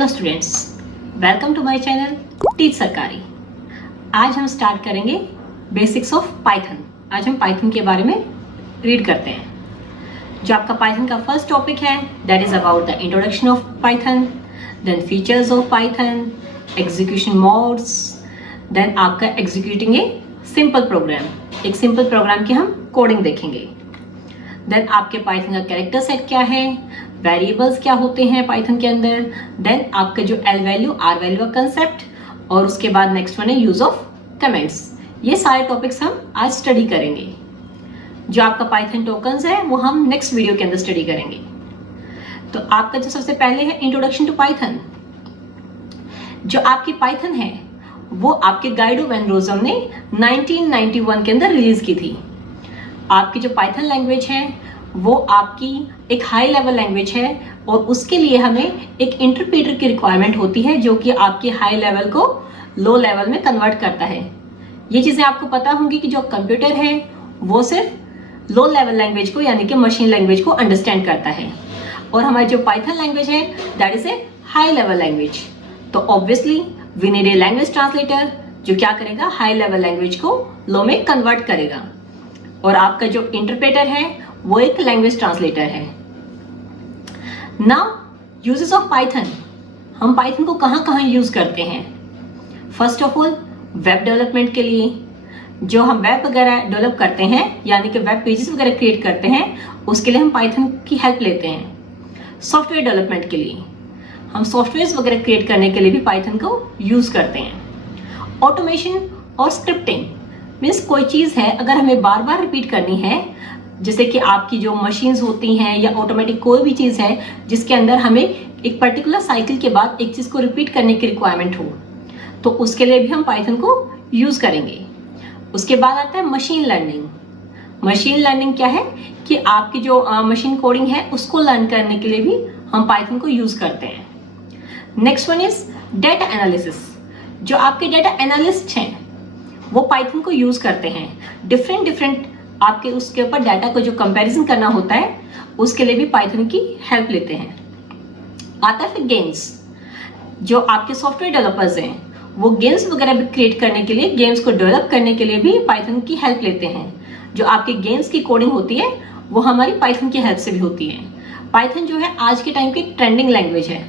Hello students, welcome to my channel teach Sarkari. आज हम start करेंगे बेसिक्स ऑफ पाइथन। आज हम पाइथन के बारे में रीड करते हैं। जो आपका पाइथन का फर्स्ट टॉपिक है that is about the introduction of Python, then features of Python, execution modes, then आपका एग्जीक्यूटिंग ए सिंपल प्रोग्राम। एक सिंपल प्रोग्राम की हम कोडिंग देखेंगे। देन आपके पाइथन का कैरेक्टर सेट क्या है, वेरिएबल्स क्या होते हैं पाइथन के अंदर, देन आपका जो एल वैल्यू आर वैल्यू का कंसेप्ट, और उसके बाद नेक्स्ट वन है यूज ऑफ कमेंट्स। ये सारे टॉपिक्स हम आज स्टडी करेंगे। जो आपका पाइथन टोकन्स है वो हम नेक्स्ट वीडियो के अंदर स्टडी करेंगे। तो आपका जो सबसे पहले है इंट्रोडक्शन टू पाइथन। जो आपकी पाइथन है वो आपके गाइडो वैन रोजम ने 1991 के अंदर रिलीज की थी। आपकी जो पाइथन लैंग्वेज है वो आपकी एक हाई लेवल लैंग्वेज है और उसके लिए हमें एक इंटरप्रेटर की रिक्वायरमेंट होती है जो कि आपकी हाई लेवल को लो लेवल में कन्वर्ट करता है। ये चीजें आपको पता होंगी कि जो कंप्यूटर है वो सिर्फ लो लेवल लैंग्वेज को यानी कि मशीन लैंग्वेज को अंडरस्टैंड करता है, और हमारी जो पाइथन लैंग्वेज है that is a high level language. तो obviously we need a language translator जो क्या करेगा, हाई लेवल लैंग्वेज को लो में कन्वर्ट करेगा, और आपका जो इंटरप्रेटर है वो एक लैंग्वेज ट्रांसलेटर है। नाउ यूजेस ऑफ पाइथन, हम पाइथन को कहां कहां यूज करते हैं। First of all web development के लिए, जो हम वेब वगैरह डेवलप करते हैं यानी कि वेब पेजेस वगैरह क्रिएट करते हैं उसके लिए हम पाइथन की हेल्प लेते हैं। सॉफ्टवेयर डेवलपमेंट के लिए, हम सॉफ्टवेयर वगैरह क्रिएट करने के लिए भी पाइथन को यूज करते हैं। ऑटोमेशन और स्क्रिप्टिंग मीन्स कोई चीज है अगर हमें बार बार रिपीट करनी है, जैसे कि आपकी जो मशीन्स होती हैं या ऑटोमेटिक कोई भी चीज है जिसके अंदर हमें एक पर्टिकुलर साइकिल के बाद एक चीज को रिपीट करने की रिक्वायरमेंट हो, तो उसके लिए भी हम पाइथन को यूज करेंगे। उसके बाद आता है मशीन लर्निंग। मशीन लर्निंग क्या है कि आपकी जो मशीन कोडिंग है उसको लर्न करने के लिए भी हम पाइथन को यूज करते हैं। Next one is data analysis. जो आपके डेटा एनालिस्ट हैं वो पाइथन को यूज करते हैं। डिफरेंट आपके उसके ऊपर डाटा को जो कंपैरिजन करना होता है उसके लिए भी पाइथन की हेल्प लेते हैं। आता है फिर गेम्स। जो आपके सॉफ्टवेयर डेवलपर्स हैं वो गेम्स वगैरह भी क्रिएट करने के लिए, गेम्स को डेवलप करने के लिए भी पाइथन की हेल्प लेते हैं। जो आपके गेम्स की कोडिंग होती है वो हमारी पाइथन की हेल्प से भी होती है। पाइथन जो है आज के टाइम की ट्रेंडिंग लैंग्वेज है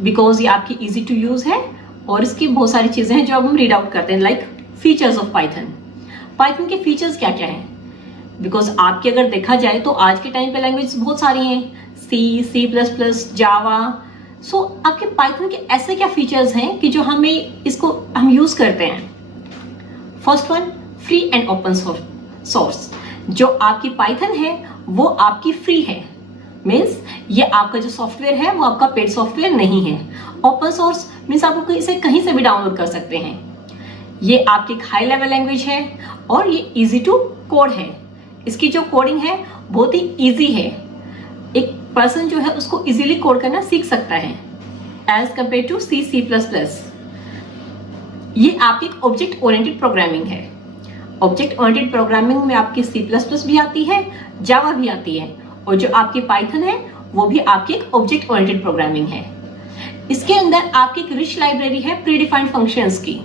बिकॉज ये आपकी इजी टू यूज है, और इसकी बहुत सारी चीजें हैं जो अब हम रीड आउट करते हैं, like features of Python. Python के फीचर्स क्या क्या हैं, बिकॉज आपके अगर देखा जाए तो आज के टाइम पे लैंग्वेज बहुत सारी हैं, सी प्लस प्लस, जावा। सो आपके पाइथन के ऐसे क्या फीचर्स हैं कि जो हमें इसको हम यूज करते हैं। First one, free and open source. जो आपकी पाइथन है वो आपकी फ्री है, मीन्स ये आपका जो सॉफ्टवेयर है वो आपका पेड सॉफ्टवेयर नहीं है। ओपन सोर्स मीन्स आप इसे कहीं से भी डाउनलोड कर सकते हैं। ये आपकी एक हाई लेवल लैंग्वेज है और ये इजी टू कोड है। इसकी जो कोडिंग है बहुत ही इजी है, एक पर्सन जो है उसको इजीली कोड करना सीख सकता है as compare to C plus plus. ये आपकी एक ऑब्जेक्ट ओरिएंटेड प्रोग्रामिंग है। ऑब्जेक्ट ओरिएंटेड प्रोग्रामिंग में आपकी सी प्लस प्लस भी आती है, जावा भी आती है, और जो आपकी पाइथन है वो भी आपकी एक ऑब्जेक्ट ओरिएंटेड प्रोग्रामिंग है। इसके अंदर आपकी एक रिच लाइब्रेरी है प्रीडिफाइंड फंक्शंस की।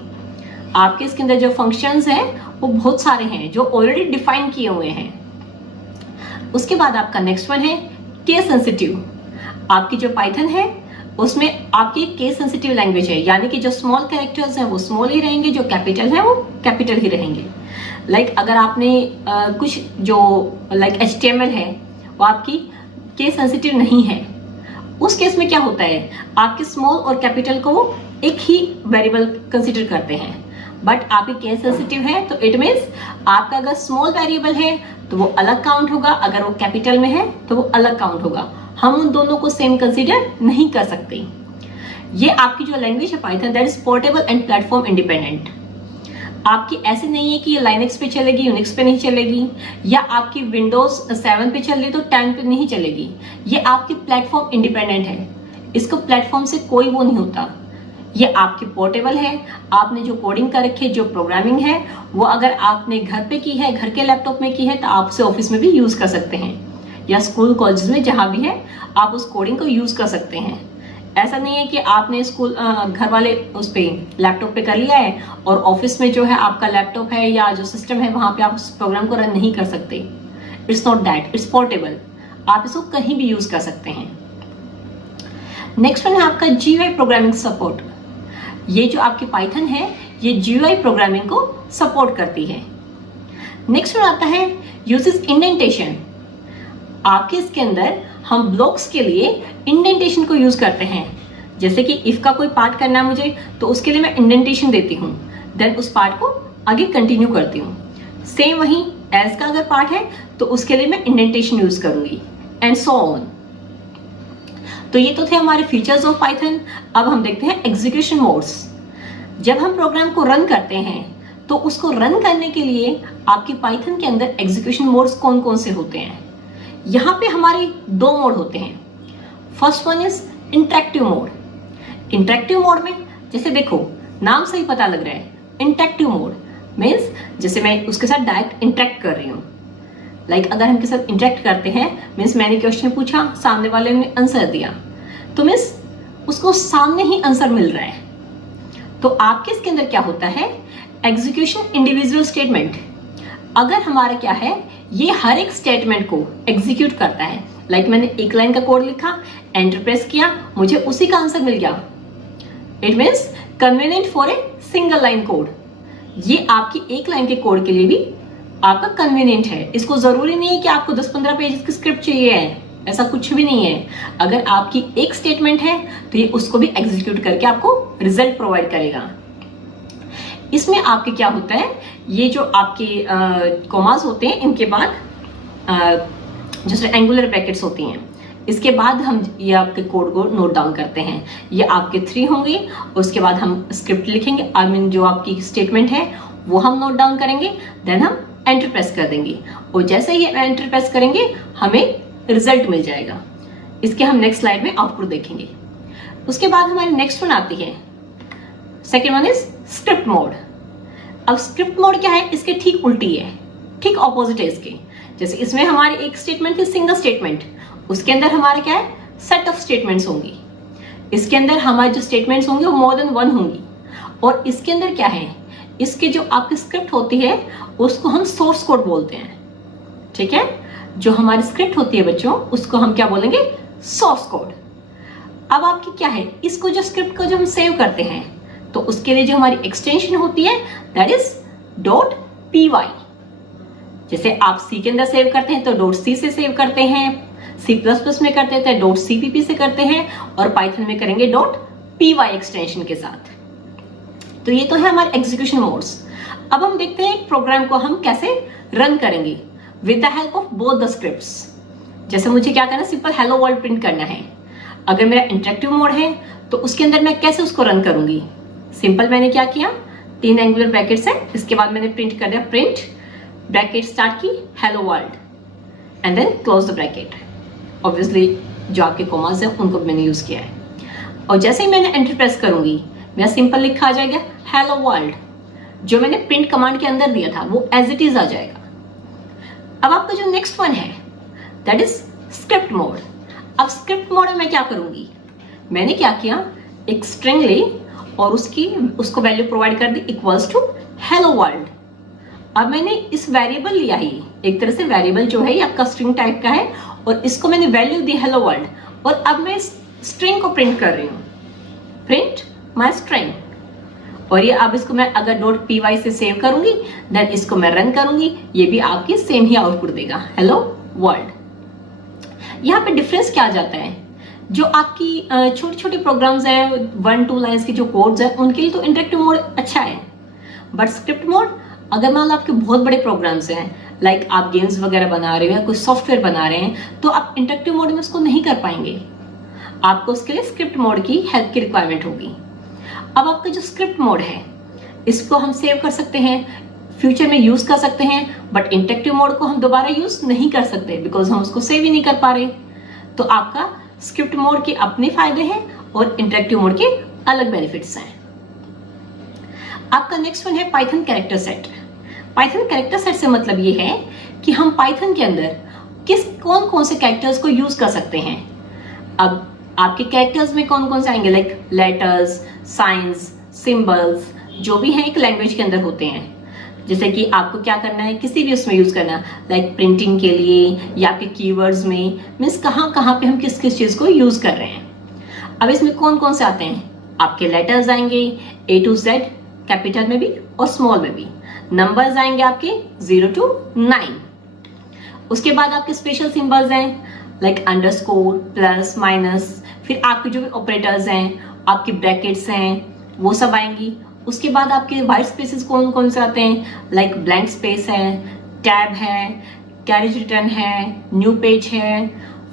आपके इसके अंदर जो फंक्शंस हैं वो बहुत सारे हैं जो ऑलरेडी डिफाइन किए हुए हैं। उसके बाद आपका नेक्स्ट वन है केस सेंसिटिव। आपकी जो पाइथन है उसमें आपकी केस सेंसिटिव लैंग्वेज है, यानी कि जो स्मॉल कैरेक्टर्स हैं वो स्मॉल ही रहेंगे, जो कैपिटल है वो कैपिटल ही रहेंगे। लाइक अगर आपने कुछ जो लाइक HTML है वो आपकी केस सेंसिटिव नहीं है, उस केस में क्या होता है आपके स्मॉल और कैपिटल को वो एक ही वेरिएबल कंसिडर करते हैं। बट आपकी केस सेंसिटिव है तो इट मीन्स आपका अगर स्मॉल वेरिएबल है तो वो अलग काउंट होगा, अगर वो कैपिटल में है तो वो अलग काउंट होगा। हम उन दोनों को सेम कंसीडर नहीं कर सकते। ये आपकी जो लैंग्वेज है Python that is portable and platform independent. आपकी ऐसे नहीं है कि ये लाइनक्स पे चलेगी, यूनिक्स पे नहीं चलेगी, या आपकी विंडोज 7 पे चल रही तो 10 पे नहीं चलेगी। ये आपकी प्लेटफॉर्म इंडिपेंडेंट है, इसको प्लेटफॉर्म से कोई वो नहीं होता। ये आपकी पोर्टेबल है। आपने जो कोडिंग कर रखी है, जो प्रोग्रामिंग है, वो अगर आपने घर पे की है, घर के लैपटॉप में की है, तो आप उसे ऑफिस में भी यूज कर सकते हैं, या स्कूल कॉलेज में जहां भी है आप उस कोडिंग को यूज कर सकते हैं। ऐसा नहीं है कि आपने स्कूल घर वाले उस पे लैपटॉप पे कर लिया है और ऑफिस में जो है आपका लैपटॉप है या जो सिस्टम है वहां पे आप उस प्रोग्राम को रन नहीं कर सकते। It's not that, it's portable, आप इसको कहीं भी यूज कर सकते हैं। नेक्स्ट वन है आपका GUI प्रोग्रामिंग सपोर्ट। ये जो आपकी पाइथन है ये GUI प्रोग्रामिंग को सपोर्ट करती है। नेक्स्ट वन आता है यूजेस इंडेंटेशन। आपके इसके अंदर हम ब्लॉक्स के लिए इंडेंटेशन को यूज करते हैं। जैसे कि इफ का कोई पार्ट करना है मुझे तो उसके लिए मैं इंडेंटेशन देती हूँ, देन उस पार्ट को आगे कंटिन्यू करती हूँ। सेम वही एज का अगर पार्ट है तो उसके लिए मैं इंडेंटेशन यूज करूंगी एंड सो ऑन। तो ये तो थे हमारे फीचर्स ऑफ पाइथन। अब हम देखते हैं एग्जीक्यूशन मोड्स। जब हम प्रोग्राम को रन करते हैं तो उसको रन करने के लिए आपकी पाइथन के अंदर एग्जीक्यूशन मोड्स कौन कौन से होते हैं। यहाँ पे हमारे दो मोड होते हैं। First one is interactive mode. Interactive mode में जैसे देखो नाम से ही पता लग रहा है, इंटरेक्टिव मोड मीन्स जैसे मैं उसके साथ डायरेक्ट इंटरेक्ट कर रही हूँ। लाइक अगर हम के साथ इंटरेक्ट करते हैं मीन्स मैंने क्वेश्चन पूछा, सामने वाले ने आंसर दिया, तो मीन्स उसको सामने ही आंसर मिल रहा है। तो आपके इसके अंदर क्या होता है, एग्जीक्यूशन इंडिविजुअल स्टेटमेंट। अगर हमारा क्या है, ये हर एक स्टेटमेंट को एग्जीक्यूट करता है। लाइक मैंने एक लाइन का कोड लिखा, एंटर प्रेस किया, मुझे उसी का आंसर मिल गया। It means convenient for a single line code. ये आपकी एक लाइन के कोड के लिए भी आपका कन्वीनियंट है। इसको जरूरी नहीं है कि आपको 10-15 पेज की स्क्रिप्ट चाहिए है, ऐसा कुछ भी नहीं है। अगर आपकी एक स्टेटमेंट है तो ये उसको भी एग्जीक्यूट करके आपको रिजल्ट प्रोवाइड करेगा। इसमें आपके क्या होता है, ये जो आपके कॉमास होते हैं इनके बाद जैसे एंगुलर ब्रैकेट्स होती हैं, इसके बाद हम ये आपके कोड को नोट डाउन करते हैं। ये आपके 3 होंगे, उसके बाद हम स्क्रिप्ट लिखेंगे, आई मीन जो आपकी स्टेटमेंट है वो हम नोट डाउन करेंगे, देन हम एंटर प्रेस कर देंगे और जैसे ही एंटर प्रेस करेंगे हमें रिजल्ट मिल जाएगा। इसके हम नेक्स्ट स्लाइड में आउटपुट देखेंगे। उसके बाद हमारी नेक्स्ट वन आती है, second one is script mode. अब स्क्रिप्ट मोड क्या है, इसके ठीक उल्टी है, ठीक ऑपोजिट है इसके। जैसे इसमें हमारी एक स्टेटमेंट है सिंगल स्टेटमेंट, उसके अंदर हमारे क्या है, सेट ऑफ स्टेटमेंट्स होंगी। इसके अंदर हमारे जो स्टेटमेंट्स होंगे वो मोर देन 1 होंगी। और इसके अंदर क्या है, इसके जो आपकी स्क्रिप्ट होती है उसको हम सोर्स कोड बोलते हैं। ठीक है, जो हमारी स्क्रिप्ट होती है बच्चों उसको हम क्या बोलेंगे, सोर्स कोड। अब आपकी क्या है, इसको जो स्क्रिप्ट को जो हम सेव करते हैं तो उसके लिए जो हमारी एक्सटेंशन होती है दैट इज .py। जैसे आप सी के अंदर सेव करते हैं तो .c से सेव करते हैं, C++ में करते हैं तो .cpp से करते हैं और पाइथन में करेंगे .py एक्सटेंशन के साथ। तो ये तो है हमारे एग्जीक्यूशन मोड्स। अब हम देखते हैं एक प्रोग्राम को हम कैसे रन करेंगे with the help of both the scripts. जैसे मुझे क्या करना है, सिंपल हेलो वर्ल्ड प्रिंट करना है। अगर मेरा इंटरेक्टिव मोड है तो उसके अंदर मैं कैसे उसको रन करूंगी। सिंपल मैंने क्या किया, 3 एंगुलर ब्रैकेट्स है, इसके बाद मैंने प्रिंट कर दिया, प्रिंट ब्रैकेट स्टार्ट की hello world and then close the bracket. Obviously जो आपके कॉमास है उनको मैंने यूज किया है। और जैसे ही मैंने एंटर प्रेस करूंगी मेरा सिंपल लिखा आ जाएगा हेलो वर्ल्ड। जो मैंने प्रिंट कमांड के अंदर दिया था वो एज इट इज आ जाएगा। अब आपका जो नेक्स्ट वन है दैट इज स्क्रिप्ट मोड। अब स्क्रिप्ट मोड में मैं क्या करूंगी, मैंने क्या किया, एक स्ट्रिंग ली और उसको वैल्यू प्रोवाइड कर दी इक्वल्स टू हेलो वर्ल्ड। अब मैंने इस वेरिएबल लिया ही, एक तरह से वेरिएबल जो है ये आपका स्ट्रिंग टाइप का है और इसको मैंने वैल्यू दी हेलो वर्ल्ड और अब मैं स्ट्रिंग को प्रिंट कर रही हूँ, प्रिंट माय स्ट्रिंग। और ये अब इसको मैं अगर .py से सेव करूंगी देन इसको मैं रन करूंगी, ये भी आपकी सेम ही आउटपुट देगा, हेलो वर्ल्ड। यहाँ पे डिफरेंस क्या आ जाता है, जो आपकी छोटे छोटे प्रोग्राम्स हैं 1-2 लाइन्स के जो कोड्स हैं उनके लिए तो इंटरेक्टिव मोड अच्छा है, बट स्क्रिप्ट मोड अगर मान लो आपके बहुत बड़े प्रोग्राम्स हैं, लाइक आप गेम्स वगैरह बना रहे हो या कोई सॉफ्टवेयर बना रहे हैं, तो आप इंटरेक्टिव मोड में उसको नहीं कर पाएंगे। आपको उसके लिए स्क्रिप्ट मोड की हेल्प की रिक्वायरमेंट होगी। अब आपका जो स्क्रिप्ट मोड है इसको हम सेव कर सकते हैं, फ्यूचर में यूज कर सकते हैं, बट इंटरेक्टिव मोड को हम दोबारा यूज नहीं कर सकते बिकॉज हम उसको सेव ही नहीं कर पा रहे। तो आपका स्क्रिप्ट मोड के अपने फायदे हैं और इंटरेक्टिव मोड के अलग बेनिफिट्स हैं। आपका नेक्स्ट वन है Python character set. Python character set से मतलब ये है कि हम पाइथन के अंदर कौन कौन से कैरेक्टर्स को यूज कर सकते हैं। अब आपके कैरेक्टर्स में कौन कौन से आएंगे, लाइक लेटर्स, साइंस, सिंबल्स, जो भी है एक लैंग्वेज के अंदर होते हैं। जैसे कि आपको क्या करना है, किसी भी उसमें यूज करना, लाइक प्रिंटिंग के लिए या आपके कीवर्ड्स में, मीन्स कहाँ कहाँ पे हम किस किस चीज को यूज कर रहे हैं। अब इसमें कौन कौन से आते हैं, आपके लेटर्स आएंगे A to Z, कैपिटल में भी और स्मॉल में भी। नंबर्स आएंगे आपके 0 to 9। उसके बाद आपके स्पेशल सिंबल्स हैं, लाइक अंडरस्कोर, प्लस, माइनस। फिर आपके जो भी ऑपरेटर्स हैं, आपके ब्रैकेट्स हैं, वो सब आएंगी। उसके बाद आपके व्हाइट स्पेसेस कौन कौन से आते हैं, लाइक ब्लैंक स्पेस है, टैब है, कैरेज रिटर्न है, न्यू पेज है,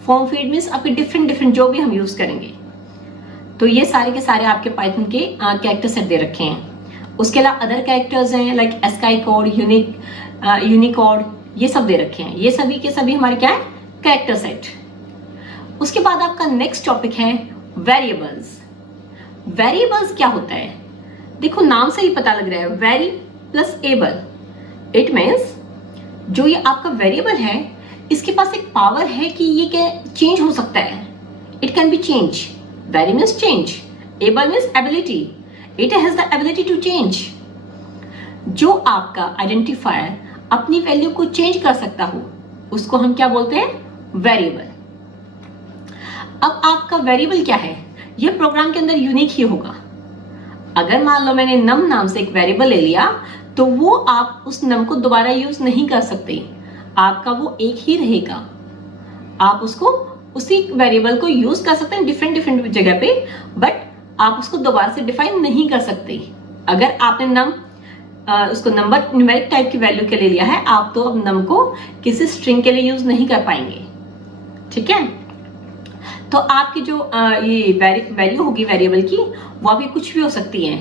फॉर्म फीड, मीन्स आपके डिफरेंट डिफरेंट जो भी हम यूज करेंगे। तो ये सारे के सारे आपके पाइथन के कैरेक्टर सेट दे रखे हैं। उसके अलावा अदर कैरेक्टर्स हैं, लाइक एस्काई कोड, यूनिकोड, ये सब दे रखे हैं। ये सभी के सभी हमारे क्या है, कैरेक्टर सेट। उसके बाद आपका नेक्स्ट टॉपिक है वेरिएबल्स। वेरिएबल्स क्या होता है, देखो नाम से ही पता लग रहा है, very plus able. It means जो ये आपका वेरिएबल है, इसके पास एक पावर है कि ये क्या चेंज हो सकता है, it can be change. Vary means change, able means ability, it has the ability to change. जो आपका आइडेंटिफायर अपनी वैल्यू को चेंज कर सकता हो, उसको हम क्या बोलते हैं, वेरिएबल। अब आपका वेरिएबल क्या है, ये प्रोग्राम के अंदर यूनिक ही होगा। अगर मान लो मैंने नम नाम से एक वेरिएबल ले लिया, तो वो आप उस नम को दोबारा यूज नहीं कर सकते, आपका वो एक ही रहेगा। आप उसको उसी वेरिएबल को यूज कर सकते हैं डिफरेंट डिफरेंट जगह पे, बट आप उसको दोबारा से डिफाइन नहीं कर सकते। अगर आपने नम उसको नंबर न्यूमेरिक टाइप की वैल्यू के लिए लिया है, आप तो अब नम को किसी स्ट्रिंग के लिए यूज नहीं कर पाएंगे, ठीक है। तो आपकी जो ये वैल्यू होगी वेरिएबल की, वो अभी कुछ भी हो सकती है।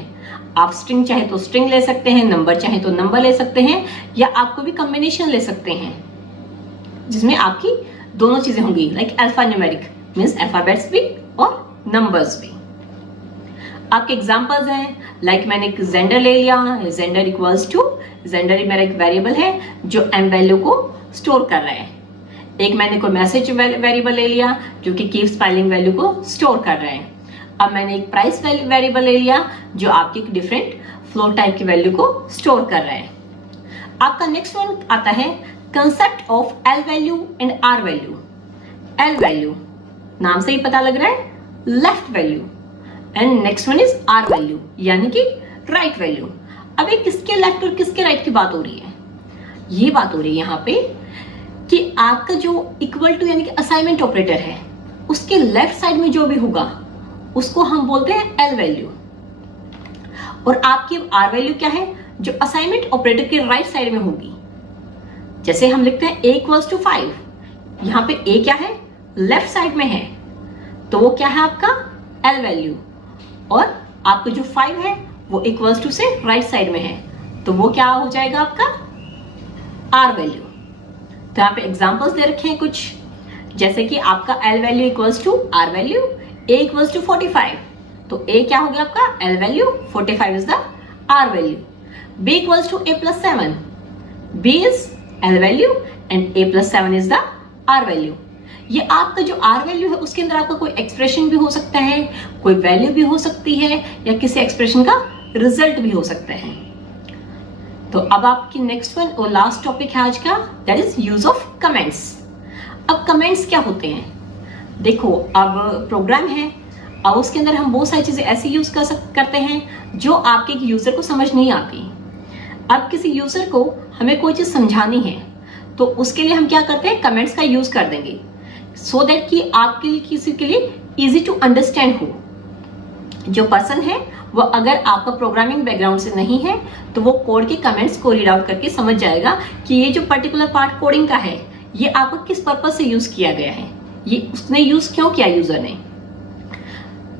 आप स्ट्रिंग चाहे तो स्ट्रिंग ले सकते हैं, नंबर चाहे तो नंबर ले सकते हैं, या आपको भी कॉम्बिनेशन ले सकते हैं जिसमें आपकी दोनों चीजें होंगी, like alpha numeric means alphabets भी और नंबर्स भी। आपके एग्जांपल्स हैं, लाइक मैंने एक जेंडर ले लिया, जेंडर इक्वल्स टू, जेंडर मेरा एक वेरिएबल है जो एम वैल्यू को स्टोर कर रहा है। एक मैंने कोई मैसेज वेरिएबल ले लिया जो कि कीप स्पेलिंग वैल्यू को स्टोर कर रहा है। अब मैंने एक प्राइस वेरिएबल ले लिया जो आपकी डिफरेंट फ्लोट टाइप की वैल्यू को स्टोर कर रहा है। आपका नेक्स्ट वन आता है concept of L value and R value. L value नाम से ही पता लग रहा है, left value, and next one is R value, यानी कि राइट वैल्यू। अब ये किसके लेफ्ट और किसके राइट की बात हो रही है, ये बात हो रही है यहाँ पे कि आपका जो इक्वल टू यानी कि असाइनमेंट ऑपरेटर है, उसके लेफ्ट साइड में जो भी होगा उसको हम बोलते हैं एल वैल्यू, और आपकी आर वैल्यू क्या है, जो असाइनमेंट ऑपरेटर के राइट साइड में होगी। जैसे हम लिखते हैं a इक्वल्स टू 5, यहाँ पे a क्या है, लेफ्ट साइड में है, तो वो क्या है आपका एल वैल्यू, और आपका जो 5 है वो इक्वल्स टू से राइट साइड में है, तो वो क्या हो जाएगा आपका आर वैल्यू। तो यहाँ पे एग्जांपल्स दे रखे हैं कुछ, जैसे कि आपका L value equals to R value, a equals to 45, तो a क्या हो गया आपका L value, 45 is the R value. b equals to a plus 7, b is L value and a plus 7 is the R value. ये आपका जो are value है उसके अंदर आपका कोई एक्सप्रेशन भी हो सकता है, कोई वैल्यू भी हो सकती है, या किसी एक्सप्रेशन का रिजल्ट भी हो सकता है। तो अब आपकी नेक्स्ट वन और लास्ट टॉपिक है आज का, that is use of comments. अब कमेंट्स क्या होते हैं, देखो अब प्रोग्राम है, अब उसके अंदर हम बहुत सारी चीजें ऐसी यूज करते हैं जो आपके यूजर को समझ नहीं आती। अब किसी यूजर को हमें कोई चीज समझानी है, तो उसके लिए हम क्या करते हैं, कमेंट्स का यूज कर देंगे, सो दैट कि आपके लिए किसी के लिए इजी टू अंडरस्टैंड हो। जो पर्सन है वो अगर आपका प्रोग्रामिंग बैकग्राउंड से नहीं है, तो वो कोड के कमेंट्स को रीड आउट करके समझ जाएगा कि ये जो पर्टिकुलर पार्ट कोडिंग का है, ये आपको किस पर्पज से यूज किया गया है, ये उसने यूज क्यों किया यूजर ने।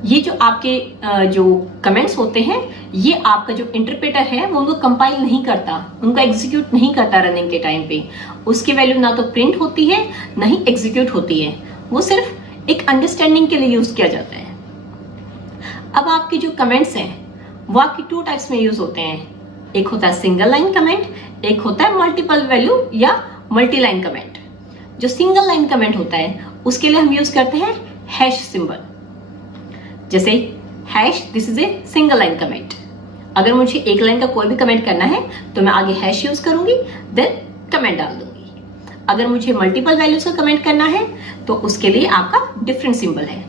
ये जो आपके जो कमेंट्स होते हैं, ये आपका जो इंटरप्रेटर है वो उनको कंपाइल नहीं करता, उनको एग्जीक्यूट नहीं करता रनिंग के टाइम पे। उसकी वैल्यू ना तो प्रिंट होती है ना ही एग्जीक्यूट होती है, वो सिर्फ एक अंडरस्टैंडिंग के लिए यूज किया जाता है। अब आपके जो कमेंट्स हैं वो आपकी 2 टाइप्स में यूज होते हैं, एक होता है सिंगल लाइन कमेंट, एक होता है मल्टीपल वैल्यू या मल्टी लाइन कमेंट। जो सिंगल लाइन कमेंट होता है उसके लिए हम यूज करते हैं हैश सिंबल। जैसे hash this is a single line comment. अगर मुझे एक लाइन का कोई भी कमेंट करना है तो मैं आगे हैश यूज करूंगी, देन कमेंट डाल दूंगी। अगर मुझे मल्टीपल वैल्यूज का कमेंट करना है तो उसके लिए आपका डिफरेंट सिंबल है,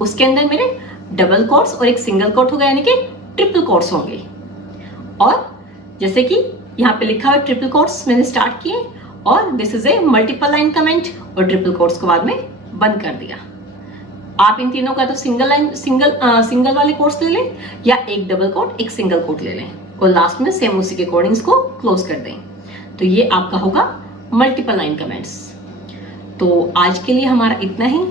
उसके अंदर मेरे डबल कोट्स और एक सिंगल कोट होगा, यानी कि ट्रिपल कोट्स होंगे। और जैसे कि यहाँ पे लिखा हुआ ट्रिपल कोट्स मैंने स्टार्ट किए और this is a multiple line comment और ट्रिपल कोट्स को बाद में बंद कर दिया। आप इन तीनों का तो सिंगल वाले कोट्स ले लें या एक डबल कोट एक सिंगल कोट ले लें और लास्ट में सेम उसी के अकॉर्डिंग इसको क्लोज कर दें। तो ये आपका होगा मल्टीपल लाइन कमेंट्स। तो आज के लिए हमारा इतना ही।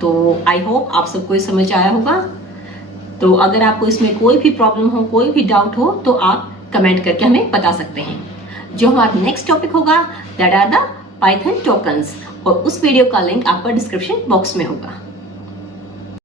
तो आई होप आप सबको ये समझ आया होगा। तो अगर आपको इसमें कोई भी प्रॉब्लम हो, कोई भी डाउट हो तो आप कमेंट करके हमें बता सकते हैं। जो हमारा नेक्स्ट टॉपिक होगा that are the Python tokens, और उस वीडियो का लिंक आपका डिस्क्रिप्शन बॉक्स में होगा।